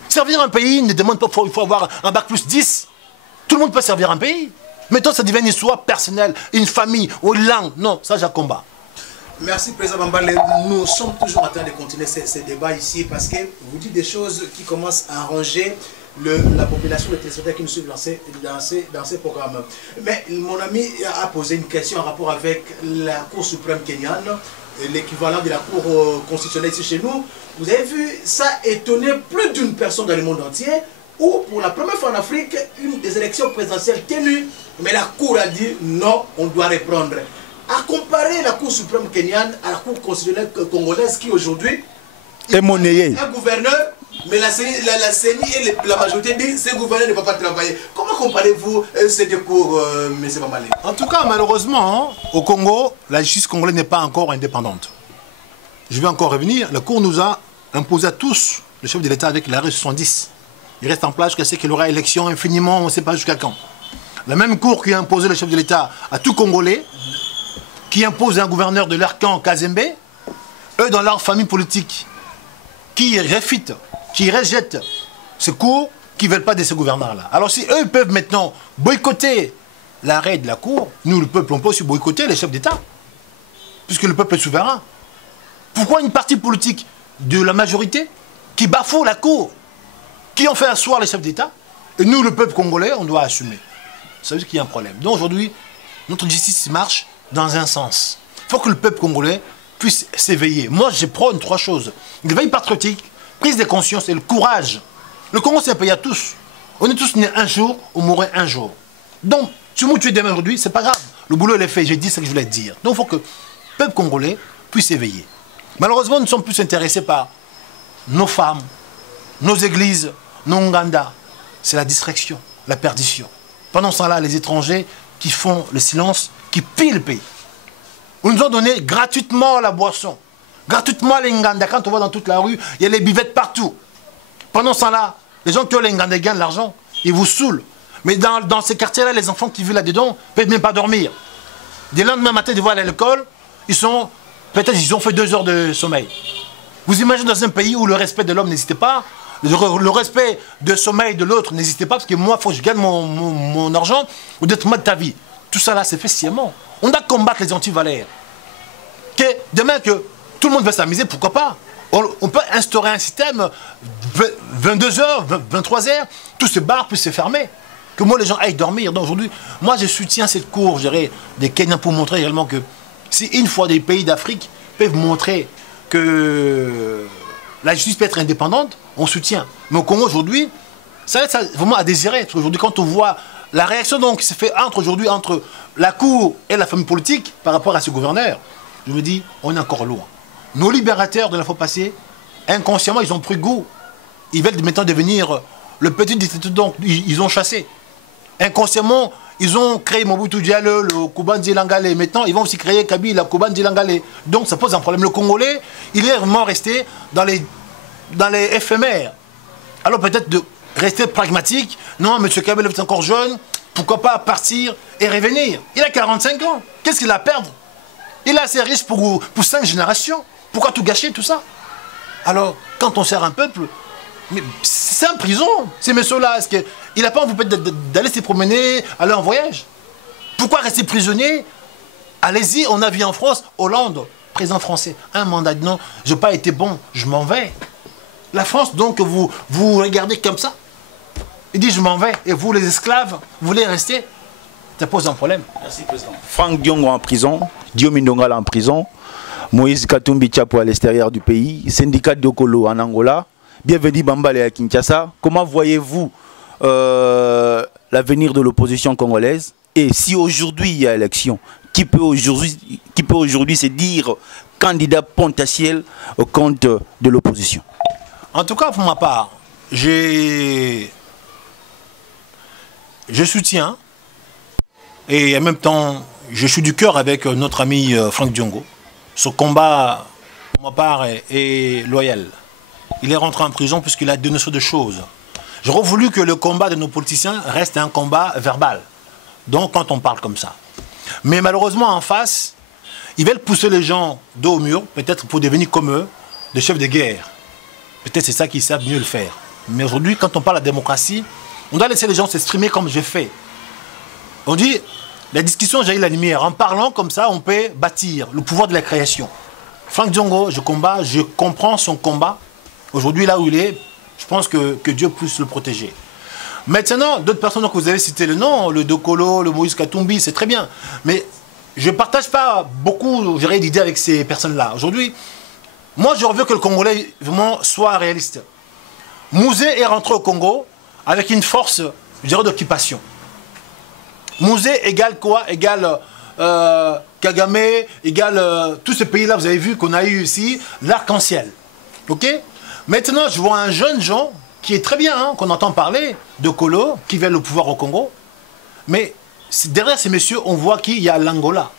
Servir un pays ne demande pas qu'il faut avoir un bac plus 10. Tout le monde peut servir un pays. Mettons, ça devient une histoire personnelle, une famille, ou une langue. Non, ça, j'ai un combat. Merci, Président Bambale. Nous sommes toujours en train de continuer ces débats ici parce que vous dites des choses qui commencent à arranger la population, les téléspectateurs qui nous suivent dans ces programmes. Mais mon ami a posé une question en rapport avec la Cour suprême kenyane, l'équivalent de la Cour constitutionnelle ici chez nous. Vous avez vu, ça a étonné plus d'une personne dans le monde entier où, pour la première fois en Afrique, une des élections présidentielles tenues, mais la Cour a dit non, on doit reprendre. À comparer la Cour suprême kenyane à la Cour constitutionnelle congolaise qui aujourd'hui est monnayée. Un gouverneur, mais la CENI et la majorité disent que ce gouverneur ne va pas travailler. Comment comparez-vous ces deux cours, M. Bambale? En tout cas, malheureusement, au Congo, la justice congolaise n'est pas encore indépendante. Je vais encore revenir. La Cour nous a imposé à tous, le chef de l'État avec l'arrêt 70. Il reste en place jusqu'à ce qu'il y aura élection infiniment, on ne sait pas jusqu'à quand. La même Cour qui a imposé le chef de l'État à tout Congolais, qui impose un gouverneur de leur camp, Kazembe, eux dans leur famille politique, qui réfutent, qui rejettent ce cours, qui ne veulent pas de ce gouverneur-là. Alors si eux peuvent maintenant boycotter l'arrêt de la Cour, nous le peuple, on peut aussi boycotter les chefs d'État, puisque le peuple est souverain. Pourquoi une partie politique de la majorité qui bafoue la Cour, qui ont fait asseoir les chefs d'État, et nous, le peuple congolais, on doit assumer. Ça veut dire qu'il y a un problème. Donc aujourd'hui, notre justice marche dans un sens. Il faut que le peuple congolais puisse s'éveiller. Moi, je prône trois choses. L'éveil patriotique, prise de conscience et le courage. Le Congo, c'est un pays à tous. On est tous nés un jour, on mourrait un jour. Donc, si vous tuez demain aujourd'hui, c'est pas grave. Le boulot, il est fait. J'ai dit ce que je voulais dire. Donc, il faut que le peuple congolais puisse s'éveiller. Malheureusement, nous sommes plus intéressés par nos femmes, nos églises, nos Nganda. C'est la distraction, la perdition. Pendant ce temps-là, les étrangers qui font le silence, qui pillent le pays. Ils nous ont donné gratuitement la boisson, gratuitement les Nganda. Quand on va dans toute la rue, il y a les buvettes partout. Pendant ce temps-là, les gens qui ont les Nganda gagnent de l'argent, ils vous saoulent. Mais dans ces quartiers-là, les enfants qui vivent là-dedans ne peuvent même pas dormir. Dès le lendemain matin, ils vont aller à l'école, peut-être ils ont fait 2 heures de sommeil. Vous imaginez dans un pays où le respect de l'homme n'existait pas, le respect de sommeil de l'autre n'existait pas, parce que moi, il faut que je gagne mon argent au détriment de ta vie. Tout ça là, c'est fait sciemment. On doit combattre les anti-valeurs. Que demain que tout le monde va s'amuser, pourquoi pas? On peut instaurer un système, 22h, 23h, tous ces bars puissent se fermer. Que moi les gens aillent dormir. Donc aujourd'hui, moi je soutiens cette cour, je dirais, des Kenyans pour montrer réellement que si une fois des pays d'Afrique peuvent montrer que la justice peut être indépendante, on soutient. Mais au Congo aujourd'hui, ça reste vraiment à désirer. Parce qu'aujourd'hui, quand on voit la réaction donc, qui se fait aujourd'hui entre la cour et la famille politique par rapport à ce gouverneur, je me dis, on est encore loin. Nos libérateurs de la fois passée, inconsciemment, ils ont pris goût. Ils veulent maintenant devenir le petit dictateur, donc ils ont chassé. Inconsciemment, ils ont créé Mobutu Diallo, le Kubanzi Langale. Maintenant, ils vont aussi créer Kabila, Kubanzi Langale. Donc ça pose un problème. Le Congolais, il est vraiment resté dans les éphémères. Alors peut-être de rester pragmatique. Non, M. Kabila est encore jeune. Pourquoi pas partir et revenir? Il a 45 ans. Qu'est-ce qu'il a à perdre? Il est assez riche pour 5 générations. Pourquoi tout gâcher, tout ça? Alors, quand on sert un peuple, mais c'est en prison, ces messieurs-là. Il n'a pas envie d'aller se promener, aller en voyage. Pourquoi rester prisonnier? Allez-y, on a vu en France, Hollande, président français, un mandat, non, je n'ai pas été bon, je m'en vais. La France, donc, vous regardez comme ça. Il dit, je m'en vais. Et vous, les esclaves, vous voulez rester? Ça pose un problème. Merci, président. Franck Diongo en prison, Diomi Ndongala en prison, Moïse Katumbi Tchapo à l'extérieur du pays, syndicat Dokolo en Angola. Bienvenue Bambale à Kinshasa. Comment voyez-vous l'avenir de l'opposition congolaise? Et si aujourd'hui il y a élection, qui peut aujourd'hui se dire candidat potentiel au compte de l'opposition? En tout cas, pour ma part, je soutiens et en même temps, je suis du cœur avec notre ami Franck Diongo. Ce combat, pour ma part, est loyal. Il est rentré en prison puisqu'il a dénoncé des choses. J'aurais voulu que le combat de nos politiciens reste un combat verbal. Donc, quand on parle comme ça. Mais malheureusement, en face, ils veulent pousser les gens dos au mur, peut-être pour devenir comme eux, des chefs de guerre. Peut-être c'est ça qu'ils savent mieux le faire. Mais aujourd'hui, quand on parle de la démocratie, on doit laisser les gens s'exprimer comme j'ai fait. On dit, la discussion jaillit la lumière. En parlant comme ça, on peut bâtir le pouvoir de la création. Franck Diongo, je comprends son combat. Aujourd'hui, là où il est, je pense que Dieu puisse le protéger. Maintenant, d'autres personnes que vous avez cité le nom, le Dokolo, le Moïse Katumbi, c'est très bien. Mais je ne partage pas beaucoup d'idées avec ces personnes-là. Aujourd'hui, moi, je veux que le Congolais vraiment soit réaliste. Mouzé est rentré au Congo avec une force, je dirais, d'occupation. Mouzé égale quoi? Égale Kagame, égale tous ces pays-là, vous avez vu qu'on a eu ici, l'arc-en-ciel. Ok? Maintenant, je vois un jeune Jean qui est très bien, hein, qu'on entend parler, de Kolo, qui veut le pouvoir au Congo. Mais derrière ces messieurs, on voit qu'il y a l'Angola.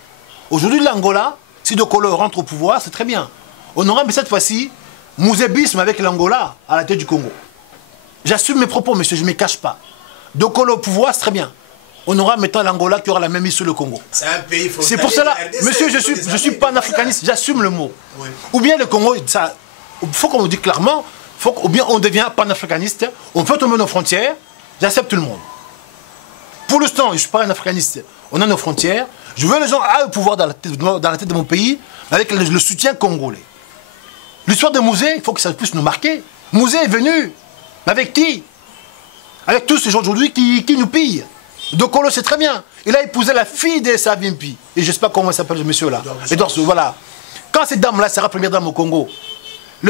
Aujourd'hui, l'Angola, si de Kolo rentre au pouvoir, c'est très bien. On aura, mais cette fois-ci, mouzébisme avec l'Angola à la tête du Congo. J'assume mes propos, monsieur, je ne me cache pas. De Kolo au pouvoir, c'est très bien. On aura maintenant l'Angola qui aura la même issue sur le Congo. C'est un pays frontalier. C'est pour cela, monsieur, je suis panafricaniste, j'assume le mot. Oui. Ou bien le Congo, il faut qu'on nous dise clairement, ou bien on devient panafricaniste, on peut tomber nos frontières, j'accepte tout le monde. Pour l'instant, je ne suis pas un africaniste, on a nos frontières, je veux les gens aient le pouvoir dans la tête de mon pays, avec le soutien congolais. L'histoire de Mouzé, il faut que ça puisse nous marquer. Mouzé est venu, avec qui? Avec tous ces gens aujourd'hui qui nous pillent. Dokolo, c'est très bien. Il a épousé la fille de Savimpi. Et je ne sais pas comment il s'appelle ce monsieur-là. Edouard, voilà. Quand cette dame-là sera première dame au Congo,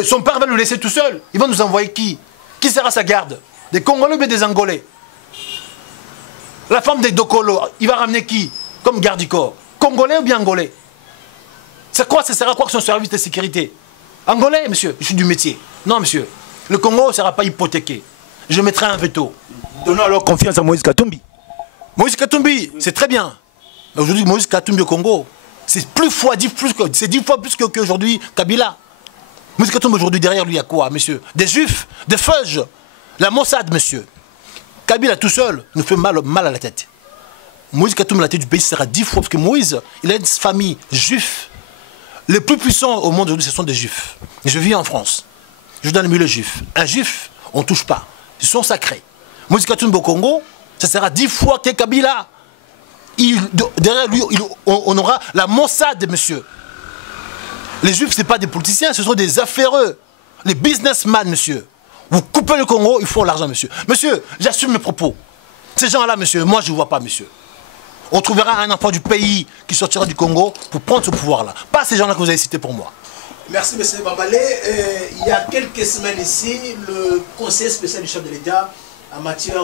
son père va le laisser tout seul. Il va nous envoyer qui? Qui sera sa garde? Des Congolais ou des Angolais? La femme de Dokolo, il va ramener qui comme garde du corps? Congolais ou bien Angolais? C'est quoi? Ça sera quoi son service de sécurité? Angolais, monsieur? Je suis du métier. Non, monsieur. Le Congo ne sera pas hypothéqué. Je mettrai un veto. Donnons alors confiance à Moïse Katumbi. Moïse Katumbi, c'est très bien. Aujourd'hui, Moïse Katumbi au Congo, c'est 10 fois plus qu'aujourd'hui Kabila. Moïse Katumbi aujourd'hui, derrière lui, il y a quoi, monsieur? Des juifs, des feuges, la Mossad, monsieur. Kabila tout seul nous fait mal à la tête. Moïse Katumbi, la tête du pays, sera 10 fois, parce que Moïse, il a une famille juive. Les plus puissants au monde aujourd'hui, ce sont des juifs. Je vis en France. Je suis dans le milieu juif. Un juif, on ne touche pas. Ils sont sacrés. Moïse Katumbi au Congo, ça sera 10 fois que Kabila. Derrière lui, on aura la Mossad, monsieur. Les juifs, ce n'est pas des politiciens, ce sont des affaireux. Les businessmen, monsieur. Vous coupez le Congo, ils font l'argent, monsieur. Monsieur, j'assume mes propos. Ces gens-là, monsieur, moi, je ne vois pas, monsieur. On trouvera un enfant du pays qui sortira du Congo pour prendre ce pouvoir-là. Pas ces gens-là que vous avez cités pour moi. Merci, M. Bambalé. Il y a quelques semaines ici, le conseil spécial du chef de l'État en matière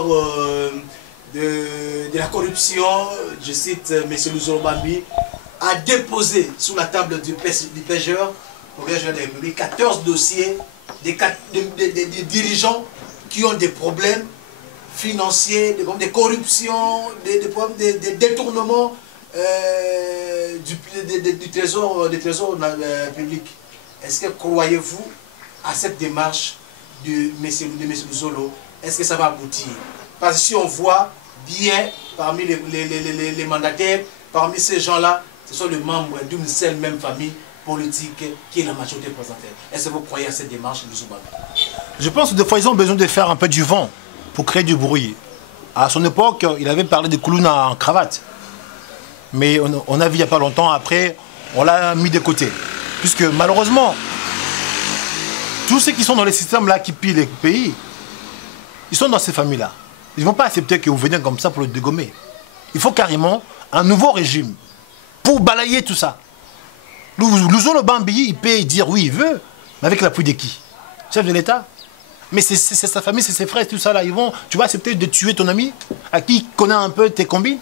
de la corruption, je cite M. Luzolo Bambi, a déposé sous la table du PGR, au de la République, 14 dossiers des dirigeants qui ont des problèmes financiers, des problèmes de corruption, des problèmes de détournement du trésor public. Est-ce que croyez-vous à cette démarche de M. Luzolo? Est-ce que ça va aboutir? Parce que si on voit bien parmi les mandataires, parmi ces gens-là, ce sont les membres d'une seule même famille politique qui est la majorité présentée. Est-ce que vous croyez à cette démarche de Luzolo? Je pense que des fois, ils ont besoin de faire un peu du vent pour créer du bruit. À son époque, il avait parlé de Koulouna en cravate. Mais on a vu il n'y a pas longtemps, après, on l'a mis de côté. Puisque malheureusement, tous ceux qui sont dans les systèmes là qui pillent les pays, ils sont dans ces familles-là. Ils ne vont pas accepter que vous veniez comme ça pour le dégommer. Il faut carrément un nouveau régime pour balayer tout ça. Luzolo Bambi, il peut dire oui, il veut, mais avec l'appui de qui? Chef de l'État? Mais c'est sa famille, c'est ses frères, tout ça là. Ils vont, tu vas accepter de tuer ton ami à qui connaît un peu tes combines?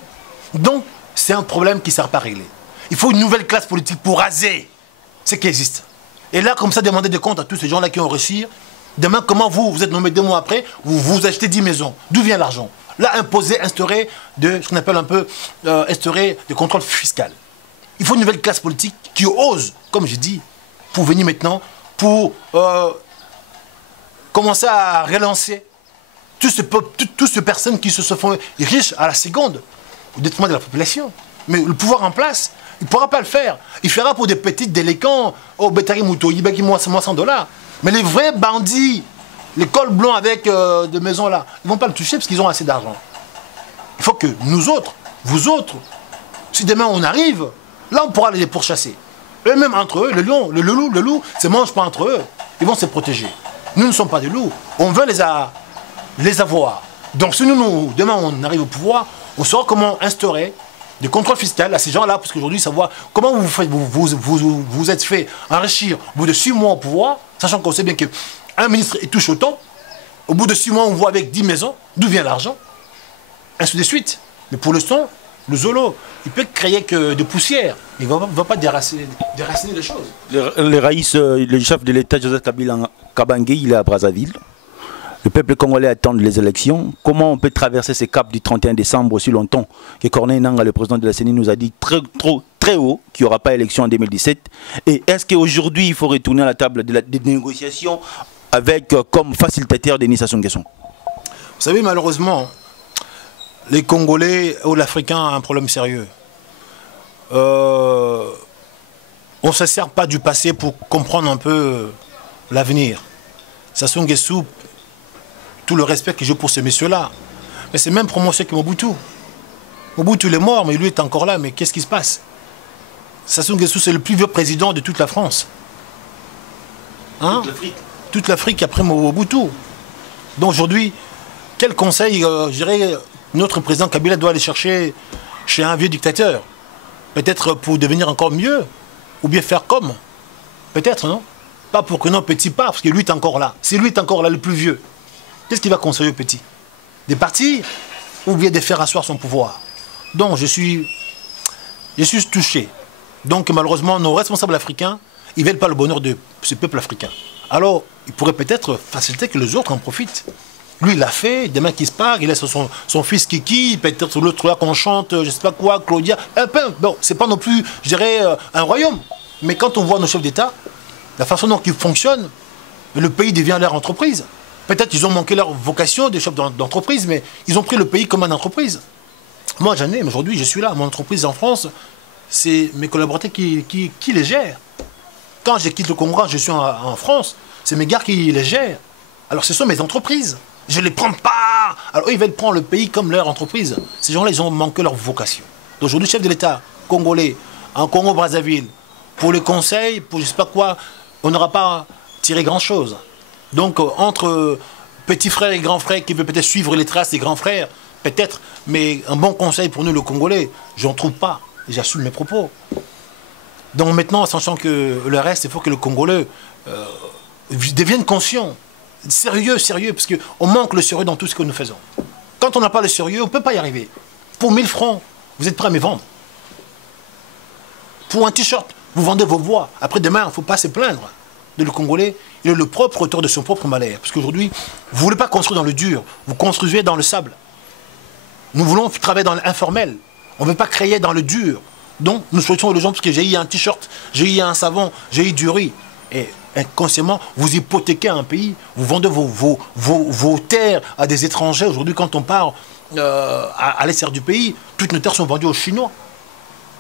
Donc, c'est un problème qui ne sert pas à régler. Il faut une nouvelle classe politique pour raser ce qui existe. Et là, comme ça, demander des comptes à tous ces gens-là qui ont réussi. Demain, comment vous êtes nommé 2 mois après, vous achetez 10 maisons. D'où vient l'argent? Là, imposer, instaurer ce qu'on appelle un peu, instaurer des contrôles fiscaux. Il faut une nouvelle classe politique qui ose, comme j'ai dit, pour venir maintenant, pour commencer à relancer toutes ces personnes qui se font riches à la seconde, au détriment de la population. Mais le pouvoir en place, il ne pourra pas le faire. Il fera pour des petites délinquants, au Betari Mouto, il baki moi $100. Mais les vrais bandits, les cols blancs avec des maisons là, ils ne vont pas le toucher parce qu'ils ont assez d'argent. Il faut que nous autres, vous autres, si demain on arrive, là on pourra les pourchasser. Eux-mêmes entre eux, le loup se mange pas entre eux. Ils vont se protéger. Nous ne sommes pas des loups. On veut les avoir. Donc si demain on arrive au pouvoir, on saura comment instaurer des contrôles fiscaux à ces gens-là, parce qu'aujourd'hui, savoir comment vous êtes fait enrichir au bout de 6 mois au pouvoir, sachant qu'on sait bien qu'un ministre il touche autant, au bout de 6 mois, on voit avec 10 maisons, d'où vient l'argent, ainsi de suite. Mais pour l'instant, le Zolo, il peut créer que de poussière, il ne va pas déraciner les choses. Le chef de l'État, Joseph Kabila Kabange, il est à Brazzaville. Le peuple congolais attend les élections. Comment on peut traverser ces caps du 31 décembre aussi longtemps que Corneille Nangaa, le président de la CENI, nous a dit très haut qu'il n'y aura pas élection en 2017? Et est-ce qu'aujourd'hui, il faut retourner à la table des négociations avec comme facilitateur Denis Sassou Nguesso? Vous savez, malheureusement, les Congolais ou l'Africain ont un problème sérieux. On ne se sert pas du passé pour comprendre un peu l'avenir. Sassou Nguesso, tout le respect que j'ai pour ces messieurs-là, mais c'est même prononcé que Mobutu. Mobutu il est mort, mais lui est encore là, mais qu'est-ce qui se passe? Sassou Nguesso, c'est le plus vieux président de toute la France. Hein? Toute l'Afrique après Mobutu. Donc aujourd'hui, quel conseil, je dirais, notre président Kabila doit aller chercher chez un vieux dictateur? Peut-être pour devenir encore mieux, ou bien faire comme? Peut-être, non? Pas pour que non petit pas, parce que lui est encore là. Si lui est encore là, le plus vieux, qu'est-ce qu'il va conseiller au petit? De partir ou bien de faire asseoir son pouvoir? Donc je suis touché. Donc malheureusement, nos responsables africains, ils ne veulent pas le bonheur de ce peuple africain. Alors, il pourrait peut-être faciliter que les autres en profitent. Lui, il l'a fait, demain qu'il se part, il laisse son fils Kiki, peut-être l'autre là qu'on chante, je ne sais pas quoi, Claudia. Bon, c'est pas non plus, je dirais, un royaume. Mais quand on voit nos chefs d'État, la façon dont ils fonctionnent, le pays devient leur entreprise. Peut-être qu'ils ont manqué leur vocation de chef d'entreprise, mais ils ont pris le pays comme une entreprise. Moi, j'en ai, mais aujourd'hui, je suis là. Mon entreprise en France, c'est mes collaborateurs qui les gèrent. Quand je quitte le Congo, je suis en France, c'est mes gars qui les gèrent. Alors, ce sont mes entreprises. Je ne les prends pas. Alors, eux, ils veulent prendre le pays comme leur entreprise. Ces gens-là, ils ont manqué leur vocation. Donc, aujourd'hui, chef de l'État congolais, en Congo-Brazzaville, pour les conseils, pour je ne sais pas quoi, on n'aura pas tiré grand-chose. Donc, entre petit frère et grand frère qui veut peut-être suivre les traces des grands frères, peut-être, mais un bon conseil pour nous, le Congolais, j'en trouve pas. J'assume mes propos. Donc maintenant, sachant que le reste, il faut que le Congolais devienne conscient. Sérieux, parce qu'on manque le sérieux dans tout ce que nous faisons. Quand on n'a pas le sérieux, on ne peut pas y arriver. Pour 1000 francs, vous êtes prêts à me vendre. Pour un t-shirt, vous vendez vos voix. Après demain, il ne faut pas se plaindre. Le Congolais, il est le propre auteur de son propre malheur. Parce qu'aujourd'hui, vous ne voulez pas construire dans le dur, vous construisez dans le sable. Nous voulons travailler dans l'informel. On ne veut pas créer dans le dur. Donc, nous souhaitons aux gens, parce que j'ai eu un t-shirt, j'ai eu un savon, j'ai eu du riz. Et inconsciemment, vous hypothéquez un pays, vous vendez vos terres à des étrangers. Aujourd'hui, quand on part à l'extérieur du pays, toutes nos terres sont vendues aux Chinois.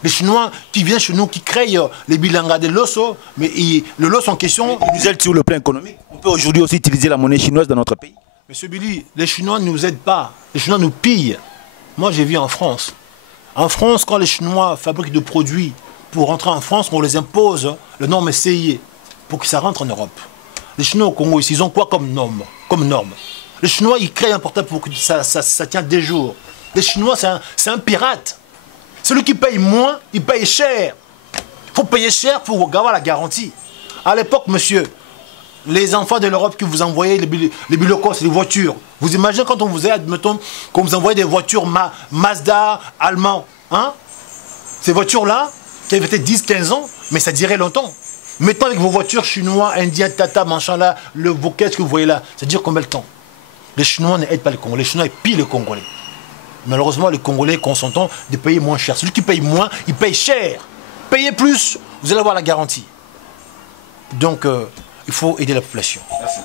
Les Chinois qui viennent chez nous, qui créent les bilangas de l'osso, mais le loss en question... Ils nous aident sur le plan économique. On peut aujourd'hui aussi utiliser la monnaie chinoise dans notre pays. Monsieur Billy, les Chinois ne nous aident pas. Les Chinois nous pillent. Moi, j'ai vu en France. En France, quand les Chinois fabriquent des produits pour rentrer en France, on les impose le norme CIE pour que ça rentre en Europe. Les Chinois au Congo, ici, ils ont quoi comme norme? Les Chinois, ils créent un portable pour que ça tienne des jours. Les Chinois, c'est un pirate. Celui qui paye moins, il paye cher. Il faut payer cher pour avoir la garantie. À l'époque, monsieur, les enfants de l'Europe qui vous envoyaient les bilocos, les voitures. Vous imaginez quand on vous a, admettons, qu'on vous envoyait des voitures Mazda allemands. Hein? Ces voitures-là, qui avaient peut-être 10-15 ans, mais ça durait longtemps. Maintenant avec vos voitures chinois, indiens, tata, machin là, le bouquet que vous voyez là, ça dure combien de temps? Les Chinois n'aident pas les Congolais, les Chinois pillent les Congolais. Malheureusement, les Congolais consentent de payer moins cher. Celui qui paye moins, il paye cher. Payez plus, vous allez avoir la garantie. Donc, il faut aider la population. Merci.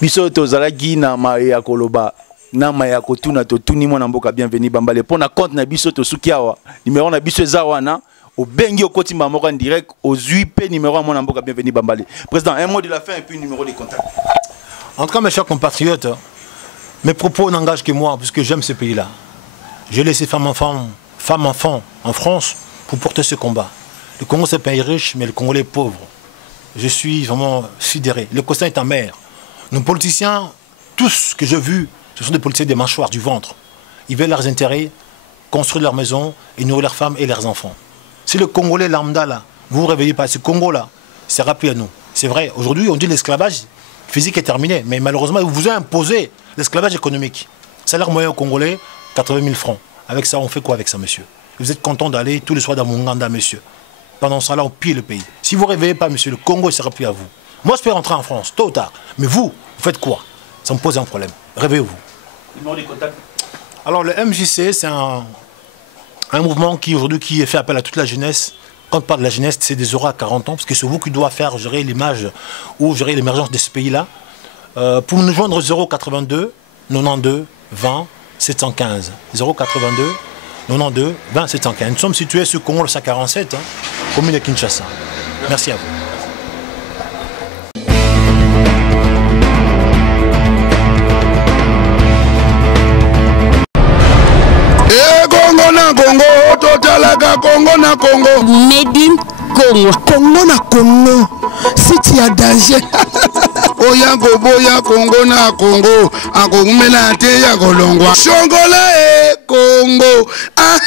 Biso tozalaki na maya koloba na maya kotuna to tuni mwana mboka bienvenue bambale pona compte na biso to sukiawa numéro na biso zawana au bengi au côté mamoko en direct aux 8 numéro mwana mboka bienvenue bambale. Président, un mot de la fin et puis numéro de contact. En tout cas, mes chers compatriotes, mes propos n'engagent que moi puisque j'aime ce pays-là. J'ai laissé femme-enfant en France pour porter ce combat. Le Congo c'est un pays riche mais le Congolais est pauvre. Je suis vraiment sidéré. Le constat est amer. Nos politiciens, tous que j'ai vus, ce sont des politiciens des mâchoires, du ventre. Ils veulent leurs intérêts, construire leur maison et nourrir leurs femmes et leurs enfants. Si le Congolais lambda là, vous ne vous réveillez pas, ce Congo-là, c'est rappelé à nous. C'est vrai, aujourd'hui on dit l'esclavage physique est terminé, mais malheureusement il vous a imposé l'esclavage économique. Salaire moyen au Congolais, 80 000 francs. Avec ça, on fait quoi avec ça, monsieur? Vous êtes content d'aller tous les soirs dans Monganda, monsieur. Pendant ce temps-là, on pille le pays. Si vous ne réveillez pas, monsieur, le Congo ne sera plus à vous. Moi, je peux rentrer en France, tôt ou tard. Mais vous faites quoi? Ça me pose un problème. Réveillez-vous. Numéro de contact. Alors, le MJC, c'est un mouvement qui, aujourd'hui, qui fait appel à toute la jeunesse. Quand on parle de la jeunesse, c'est des euros à 40 ans, parce que c'est vous qui doit faire gérer l'image ou gérer l'émergence de ce pays-là. Pour nous joindre 082 92 20 715. 082 92 20 715. Nous sommes situés sur Congo le 147, commune de Kinshasa. Merci à vous. Congo na Congo, totalaga Congo na Congo. Made in Congo. Congo na Congo, si tu as danger. Oya boya Congo na Congo, akoumela te ya kolongwa. Shongola Congo, ah